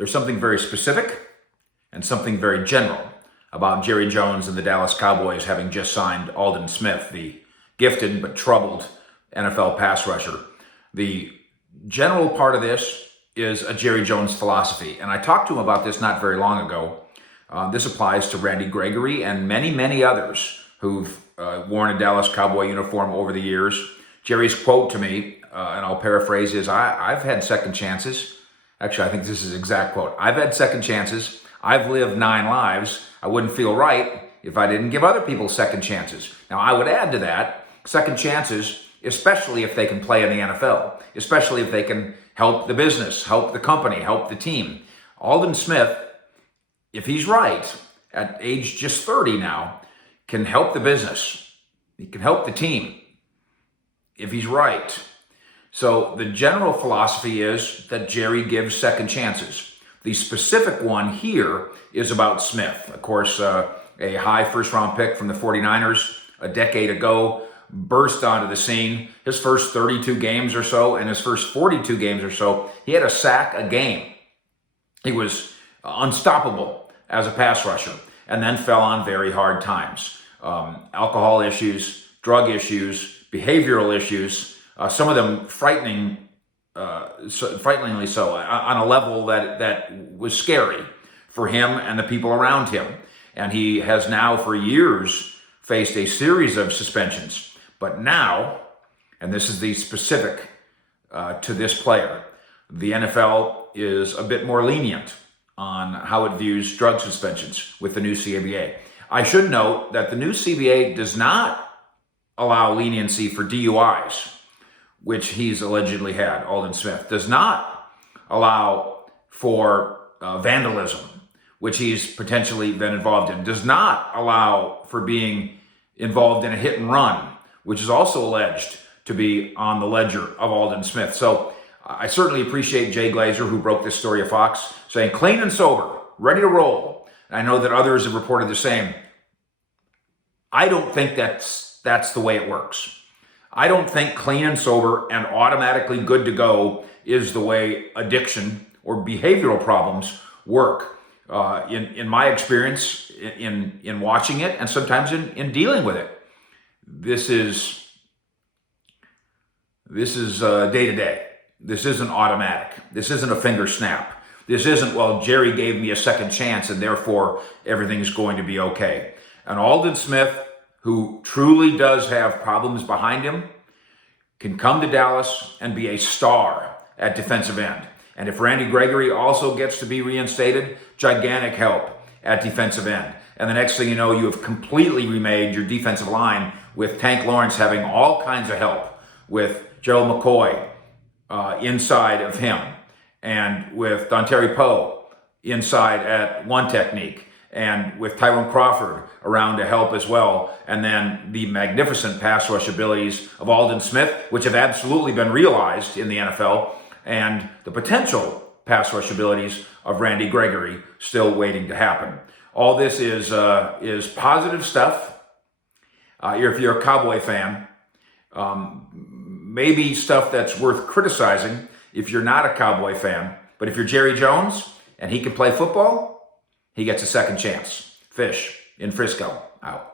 There's something very specific and something very general about Jerry Jones and the Dallas Cowboys having just signed Aldon Smith, the gifted but troubled NFL pass rusher. The general part of this is a Jerry Jones philosophy, and I talked to him about this not very long ago. This applies to Randy Gregory and many, many others who've worn a Dallas Cowboy uniform over the years. Jerry's quote to me, and I'll paraphrase, is, I've had second chances. Actually, I think this is his exact quote. I've had second chances. I've lived 9 lives. I wouldn't feel right if I didn't give other people second chances. Now, I would add to that, second chances, especially if they can play in the NFL, especially if they can help the business, help the company, help the team. Aldon Smith, if he's right, at age just 30 now, can help the business. He can help the team, if he's right. So the general philosophy is that Jerry gives second chances. The specific one here is about Smith. Of course, a high first-round pick from the 49ers a decade ago, burst onto the scene. His first 32 games or so and his first 42 games or so, he had a sack a game. He was unstoppable as a pass rusher, and then fell on very hard times. Alcohol issues, drug issues, behavioral issues, some of them frighteningly so, on a level that was scary for him and the people around him. And he has now for years faced a series of suspensions. But now, and this is the specific to this player, the NFL is a bit more lenient on how it views drug suspensions with the new CBA. I should note that the new CBA does not allow leniency for DUIs, which he's allegedly had, Aldon Smith. Does not allow for vandalism, which he's potentially been involved in. Does not allow for being involved in a hit and run, which is also alleged to be on the ledger of Aldon Smith. So I certainly appreciate Jay Glazer, who broke this story of Fox, saying clean and sober, ready to roll. And I know that others have reported the same. I don't think that's the way it works. I don't think clean and sober and automatically good to go is the way addiction or behavioral problems work. In my experience, in watching it and sometimes in dealing with it, this is day to day. This isn't automatic. This isn't a finger snap. This isn't, well, Jerry gave me a second chance and therefore everything's going to be okay. And Aldon Smith, who truly does have problems behind him, can come to Dallas and be a star at defensive end. And if Randy Gregory also gets to be reinstated, gigantic help at defensive end. And the next thing you know, you have completely remade your defensive line with Tank Lawrence having all kinds of help, with Gerald McCoy inside of him, and with Dontari Poe inside at one technique, and with Tyrone Crawford around to help as well, and then the magnificent pass rush abilities of Aldon Smith, which have absolutely been realized in the NFL, and the potential pass rush abilities of Randy Gregory still waiting to happen. All this is positive stuff. If you're a Cowboy fan, maybe stuff that's worth criticizing if you're not a Cowboy fan. But if you're Jerry Jones and he can play football, he gets a second chance. Fish in Frisco, out.